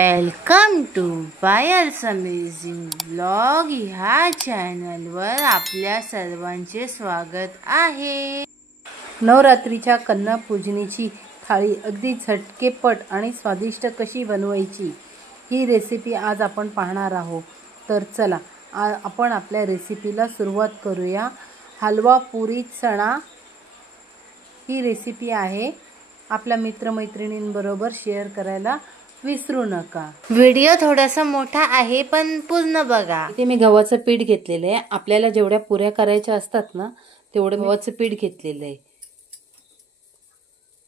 Welcome to Payal's amazing blog ह्या चॅनलवर आपल्या सर्वांचे स्वागत आहे। नवरात्रीच्या कन्या पूजनीची थाळी अगदी झटकेपट आणि स्वादिष्ट कशी बनवायची ही रेसिपी आज आपण पाहणार आहोत। तर चला आपण आपल्या रेसिपीला सुरुवात करूया। हलवा पुरी चणा ही रेसिपी आहे। आपल्या मित्रमैत्रिणींबरोबर शेअर करायला विसरू नका। व्हिडिओ थोडासा मोठा आहे पण पूर्ण बघा। इथे मी गव्हाचं पीठ घेतलेलं आहे। आपल्याला जेवढ्या पुऱ्या करायच्या असतात ना तेवढं गव्हाचं पीठ घेतलेलं आहे।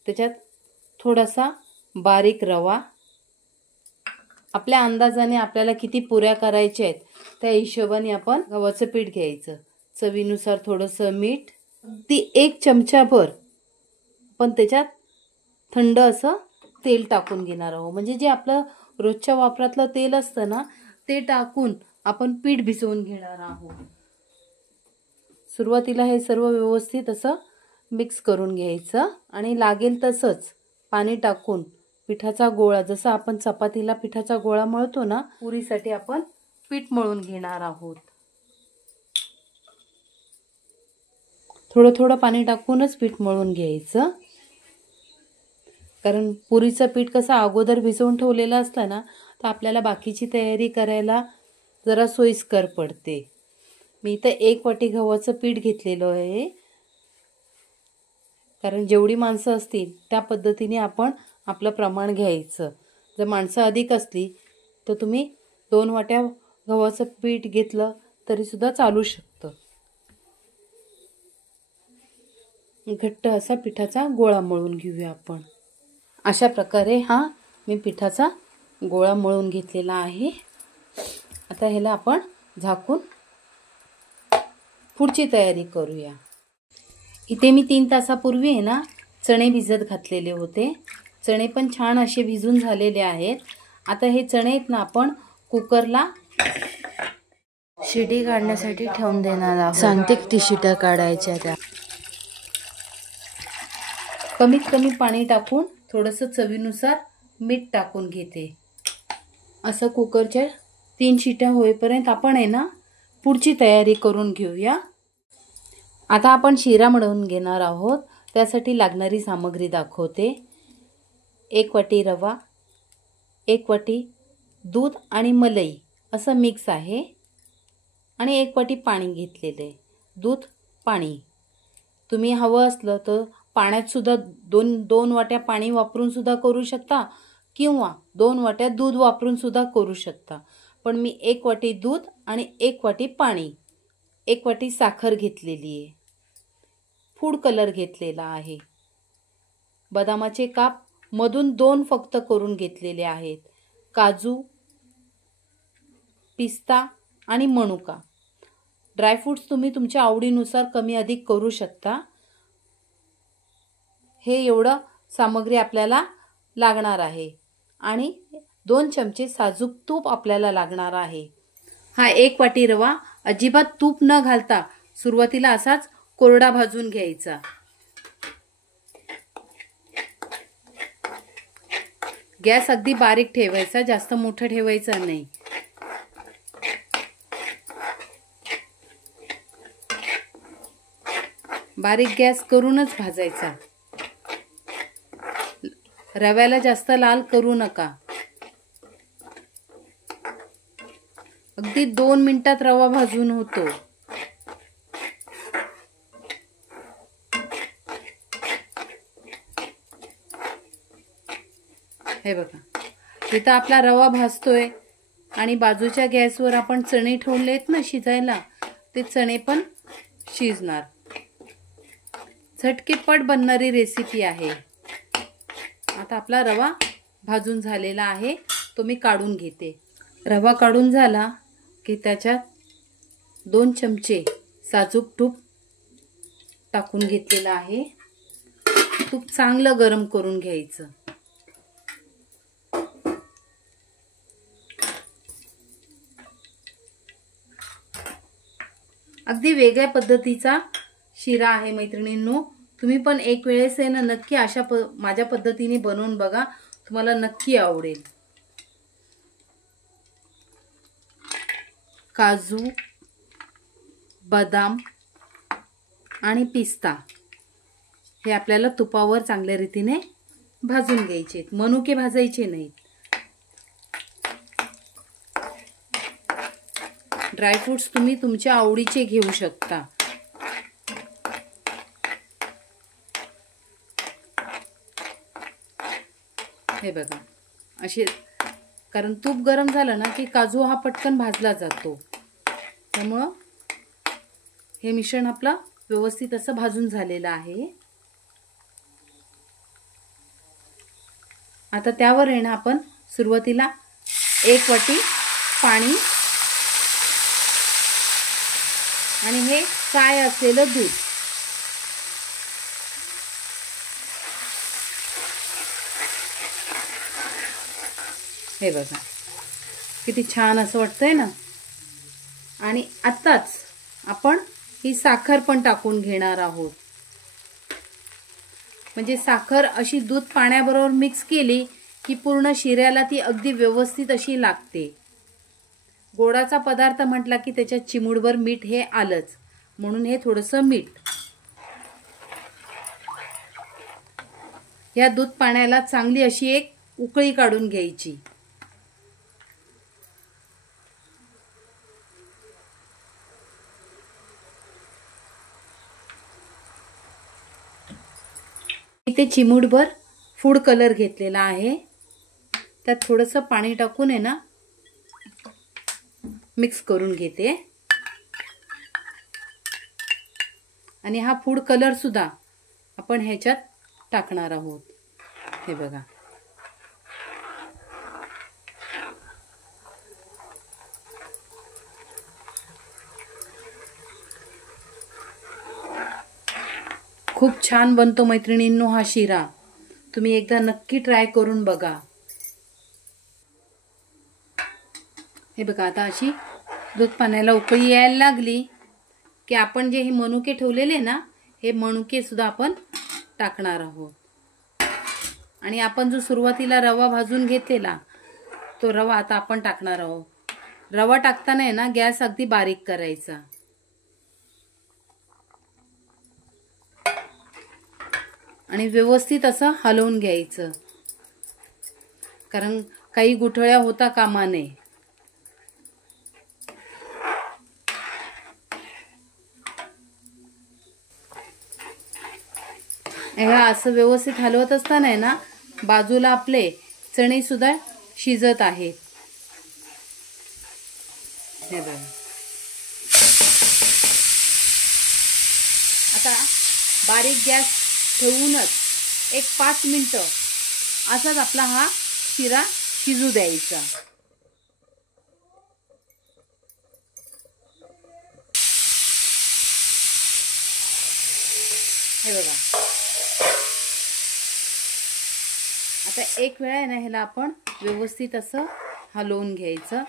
त्याच्यात थोडासा बारीक रवा, आपल्या अंदाजाने आपल्याला किती पुऱ्या करायच्या आहेत त्या हिशोबाने आपण गव्हाचं पीठ घ्यायचं। चवीनुसार थोडंसं मीठ, ती 1 चमचाभर पण त्याच्यात थंड असं तेल टाकून घेणार आहोत। म्हणजे जे आपलं रोजच्या वापरातलं तेल असतं ना ते टाकून आपण पीठ भिजवून घेणार आहोत। सुरुवातीला हे सर्व व्यवस्थित असं मिक्स करून घ्यायचं आणि लागेल तसंच पाणी टाकून पिठाचा गोळा, जसं आपण चपातीला पिठाचा गोळा मळतो ना पुरीसाठी आपण पीठ मळून घेणार आहोत। थोडं थोडं पाणी टाकूनच पीठ मळून घ्यायचं, कारण पुरीचं पीठ कसं अगोदर भिजवून ठेवलेलं असतं ना तर आपल्याला बाकीची तयारी करायला जरा सोयीस्कर पडते। मी इथं 1 वाटी गव्हाचं पीठ घेतलेलं आहे, कारण जेवढी माणसं असतील त्या पद्धतीने आपण आपलं प्रमाण घ्यायचं। जर माणसं अधिक असली तर तुम्ही 2 वाट्या गव्हाचं पीठ घेतलं तरी सुद्धा चालू शकतं। घट्ट असा पिठाचा गोळा मळून घेऊया आपण। अशा प्रकारे हा मी पिठाचा गोळा मळून घेतलेला आहे। आता ह्याला आपण झाकून पुढची तयारी करूया। इथे मी 3 तासापूर्वी आहे ना चणे भिजत घातलेले होते। चणे पण छान असे भिजून झालेले आहेत। आता हे चणे आहेत ना आपण कुकरला शिटी काढण्यासाठी ठेवून देणार आहोत। सांगते किती शिट्या काढायच्या त्या। कमीत कमी पाणी टाकून थोडंसं चवीनुसार मीठ टाकून घेते। असं कुकरच्या 3 शिट्या होईपर्यंत आपण आहे ना पुढची तयारी करून घेऊया। आता आपण शिरा मळून घेणार आहोत। त्यासाठी लागणारी सामग्री दाखवते। 1 वाटी रवा, 1 वाटी दूध आणि मलाई असं मिक्स आहे आणि 1 वाटी पाणी घेतलेलं आहे। दूध पाणी तुम्ही हवं असलं तर पाण्यात सुद्धा 2 वाट्या पाणी वापरून सुद्धा करू शकता किंवा 2 वाट्या दूध वापरून सुद्धा करू शकता। पण मी 1 वाटी दूध आणि 1 वाटी पाणी, 1 वाटी साखर घेतलेली आहे। फूड कलर घेतलेला आहे। बदामाचे काप मधून 2 फक्त करून घेतलेले आहेत। काजू, पिस्ता आणि मनुका, ड्रायफ्रूट्स तुम्ही तुमच्या आवडीनुसार कमी अधिक करू शकता। हे एवढं सामग्री आपल्याला लागणार आहे आणि 2 चमचे साजूक तूप आपल्याला लागणार आहे। हा 1 वाटी रवा अजिबात तूप न घालता सुरुवातीला असाच कोरडा भाजून घ्यायचा। गॅस अगदी बारीक ठेवायचा, जास्त मोठा ठेवायचा नाही। बारीक गॅस करूनच भाजायचा। रव्याला जास्त लाल करू नका। अगदी 2 मिनिटात रवा भाजून होतो। हे बघा, इथं आपला रवा भाजतोय आणि बाजूच्या गॅसवर आपण चणे ठेवलेत ना शिजायला, ते चणे पण शिजणार। झटकेपट बनणारी रेसिपी आहे। आता आपला रवा भाजून झालेला आहे, तो मी काढून घेते। रवा काढून झाला की त्याच्यात 2 चमचे साजूक तूप टाकून घेतलेलं आहे। तूप चांगलं गरम करून घ्यायचं। अगदी वेगळ्या पद्धतीचा शिरा आहे मैत्रिणींनो। तुम्ही पण एक वेळेस नक्की अशा माझ्या पद्धतीने बनवून बघा, तुम्हाला नक्की आवडेल। काजू, बदाम आणि पिस्ता हे आपल्याला तुपावर चांगल्या रीतीने भाजून घ्यायचे. मनुके भाजायचे नाहीत. ड्रायफ्रुट्स तुम्ही तुमच्या आवडीचे घेऊ शकता. हे बघा असे, कारण तूप गरम झालं ना की काजू हा पटकन भाजला जातो. त्यामुळं हे मिश्रण आपलं व्यवस्थित असं भाजून झालेलं आहे. आता त्यावर आहे ना आपण सुरुवातीला 1 वाटी पाणी आणि हे काय असलेलं दूध. हे बघा किती छान असं वाटतंय ना. आणि आत्ताच आपण ही साखर पण टाकून घेणार आहोत. म्हणजे साखर अशी दूध पाण्याबरोबर मिक्स केली की पूर्ण शिऱ्याला ती अगदी व्यवस्थित अशी लागते. गोडाचा पदार्थ म्हटला की त्याच्यात चिमूटभर मीठ हे आलंच, म्हणून हे थोडंसं मीठ. या दूध पाण्याला चांगली अशी एक उकळी काढून घ्यायची. इथे चिमूटभर फूड कलर घेतलेला आहे. त्यात थोडंसं पाणी टाकून आहे ना मिक्स करून घेते. आणि हा फूड कलर सुद्धा आपण ह्याच्यात टाकणार आहोत. हे बघा खूप छान बनतो मैत्रिणींनो हा शिरा. तुम्ही एकदा नक्की ट्राय करून बघा. हे बघा आता अशी दूध पाण्याला उकळी यायला लागली की आपण जे हे मनुके ठेवलेले ना हे मनुके सुद्धा आपण टाकणार आहोत. आणि आपण जो सुरुवातीला रवा भाजून घेतलेला तो रवा आता आपण टाकणार आहोत. रवा टाकताना आहे ना गॅस अगदी बारीक करायचा. आणि व्यवस्थित असं हलवून घ्यायचं, कारण काही गुठळ्या होता कामा नये. असं व्यवस्थित हलवत असताना आहे ना बाजूला आपले चणे सुद्धा शिजत आहेत. हे बघा आता बारीक गॅस ठेवूनच एक 5 मिनिटं असाच आपला हा शिरा शिजू द्यायचा. हे बघा आता एक वेळा आहे ना ह्याला आपण व्यवस्थित असं हलवून घ्यायचं.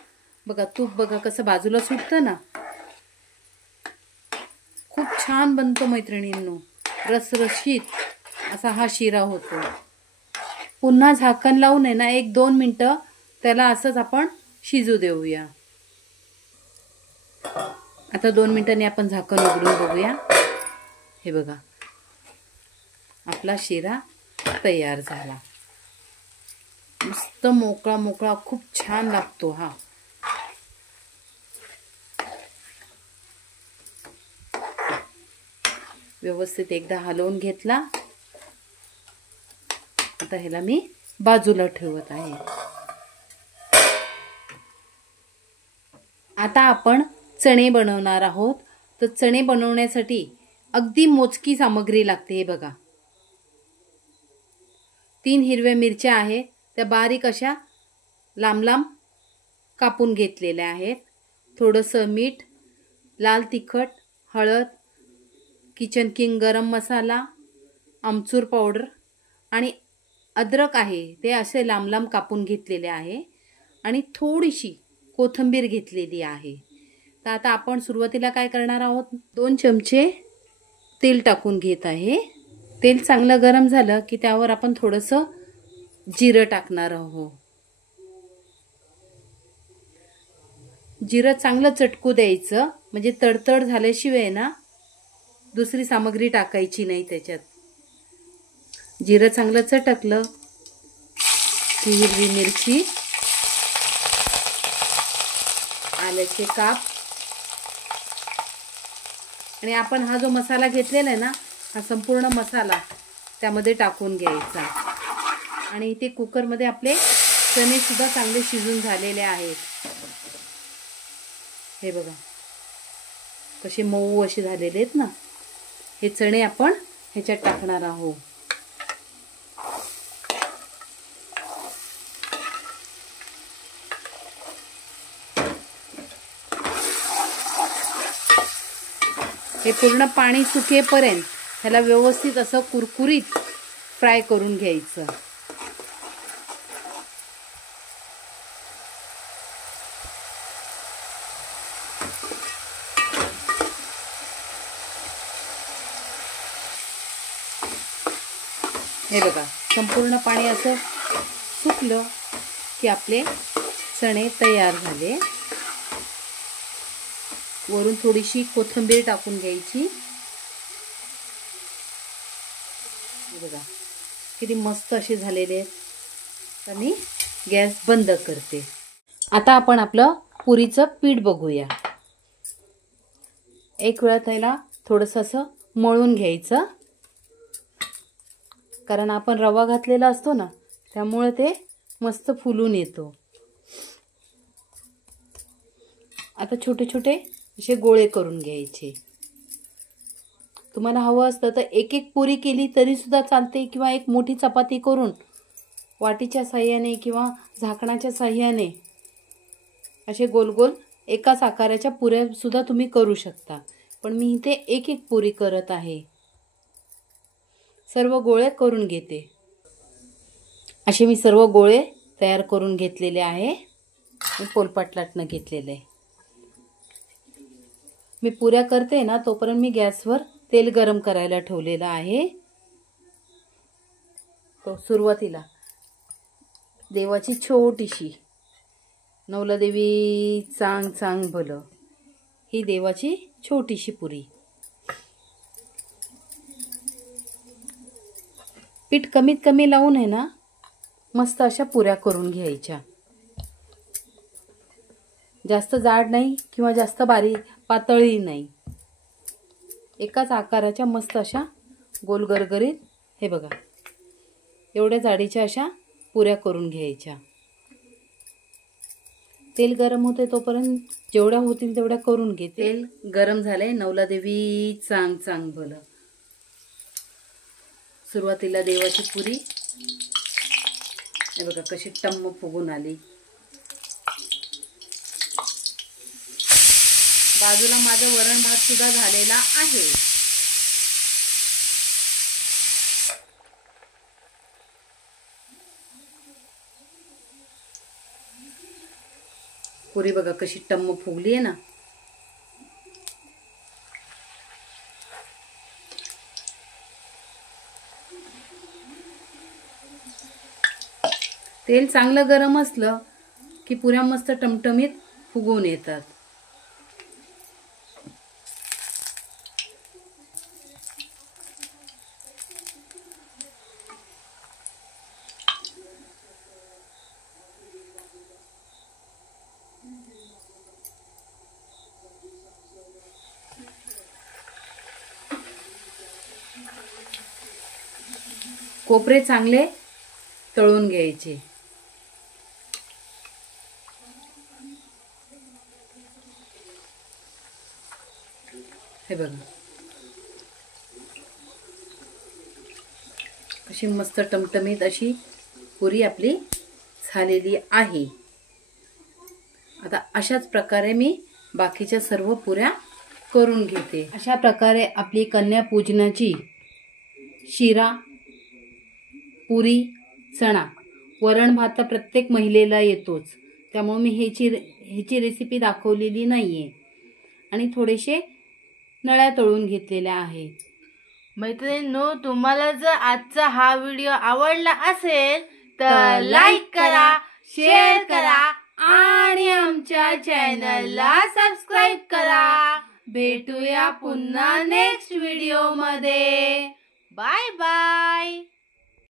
बघा तूप बघा कसं बाजूला सुटतं ना. खूप छान बनतो मैत्रिणींनो. रसरशीत असा हा शिरा होतो. पुन्हा झाकण लावून आहे ना 1-2 मिनिटं त्याला असंच आपण शिजू देऊया. आता 2 मिनिटांनी आपण झाकण उघडून बघूया. हे बघा आपला शिरा तयार झाला. मस्त मोकळा मोकळा खूप छान लागतो हा. व्यवस्थित एकदा हलवून घेतला. आता ह्याला मी बाजूला ठेवत आहे. आता आपण चणे बनवणार आहोत. तर चणे बनवण्यासाठी अगदी मोजकी सामग्री लागते. हे बघा 3 हिरव्या मिरच्या आहेत, त्या बारीक अशा लांब लांब कापून घेतलेल्या आहेत. थोडंसं मीठ, लाल तिखट, हळद, किचन किंग गरम मसाला, आमचूर पावडर आणि अद्रक आहे ते असे लांब लांब कापून घेतलेले आहे. आणि थोडीशी कोथिंबीर घेतलेली आहे. तर आता आपण सुरुवातीला काय करणार आहोत, 2 चमचे तेल टाकून घेत आहे. तेल चांगलं गरम झालं की त्यावर आपण थोडंसं जिरं टाकणार आहोत. जिरं चांगलं चटकू द्यायचं, म्हणजे तडतड झाल्याशिवाय ना दुसरी सामग्री टाकायची नाही त्याच्यात. जिरं चांगलं चटकलं की हिरवी मिरची, आल्याचे काप आणि आपण हा जो मसाला घेतलेला आहे ना, हा संपूर्ण मसाला त्यामध्ये टाकून घ्यायचा. आणि इथे कुकरमध्ये आपले चणे सुद्धा चांगले शिजून झालेले आहेत. हे बघा कसे मऊ असे झालेले आहेत ना. हे चणे आपण ह्याच्यात टाकणार आहोत. हे पूर्ण पाणी सुकेपर्यंत ह्याला व्यवस्थित असं कुरकुरीत फ्राय करून घ्यायचं. हे बघा संपूर्ण पाणी असं सुकलं की आपले चणे तयार झाले. वरून थोडीशी कोथिंबीर टाकून घ्यायची. हे बघा किती मस्त असे झालेले आहेत. तर मी गॅस बंद करते. आता आपण आपलं पुरीचं पीठ बघूया. एक वेळा त्याला थोडंसं असं मळून घ्यायचं, कारण आपण रवा घातलेला असतो ना, त्यामुळे ते मस्त फुलून येतो. आता छोटे छोटे असे गोळे करून घ्यायचे. तुम्हाला हवं असतं तर एक एक पुरी केली तरी सुद्धा चालते, किंवा एक मोठी चपाती करून वाटीच्या साह्याने किंवा झाकणाच्या साह्याने असे गोल गोल एकाच आकाराच्या पुऱ्या सुद्धा तुम्ही करू शकता. पण मी इथे एक एक पुरी करत आहे. सर्व गोळे करून घेते. असे मी सर्व गोळे तयार करून घेतलेले आहे. मी पोलपाट लाटणं घेतलेलं आहे. मी पुऱ्या करते ना, तोपर्यंत मी गॅसवर तेल गरम करायला ठेवलेलं आहे. तो सुरुवातीला देवाची छोटीशी नवलादेवी चांग चांग भलं, ही देवाची छोटीशी पुरी. पीठ कमीत कमी लावून आहे ना, मस्त अशा पुऱ्या करून घ्यायच्या. जास्त जाड नाही किंवा जास्त बारीक पातळी नाही, एकाच आकाराच्या मस्त अशा गोल गरगरीत, हे बघा एवढ्या जाडीच्या अशा पुऱ्या करून घ्यायच्या. तेल गरम होते तोपर्यंत जेवढ्या होतील तेवढ्या करून घे. तेल गरम झाले. नवलादेवी चांग चांग भलं. सुरुवातीला देवाची पुरी, हे बघा कशी टम्म फुगून आली. बाजूला माझं वरण भात सुद्धा झालेला आहे. पुरी बघा कशी टम्म फुगली आहे ना. तेल चांगलं गरम असलं की पुऱ्या मस्त टमटमीत फुगून येतात. कोपरे चांगले तळून घ्यायचे. हे बघा अशी मस्त टमटमीत अशी पुरी आपली झालेली आहे. आता अशाच प्रकारे मी बाकीच्या सर्व पुऱ्या करून घेते. अशा प्रकारे आपली कन्या पूजनाची शिरा, पुरी, चणा, वरण भात तर प्रत्येक महिलेला येतोच, त्यामुळे मी ह्याची रेसिपी दाखवलेली नाहीये. आणि थोडेसे नळ्या तळून घेतलेल्या आहेत. मैत्रिणींनो, तुम्हाला जर आजचा हा व्हिडिओ आवडला असेल तर लाईक करा, शेअर करा आणि आमच्या आमच्या चॅनलला सबस्क्राईब करा. भेटूया पुन्हा नेक्स्ट व्हिडिओ मध्ये. Bye bye.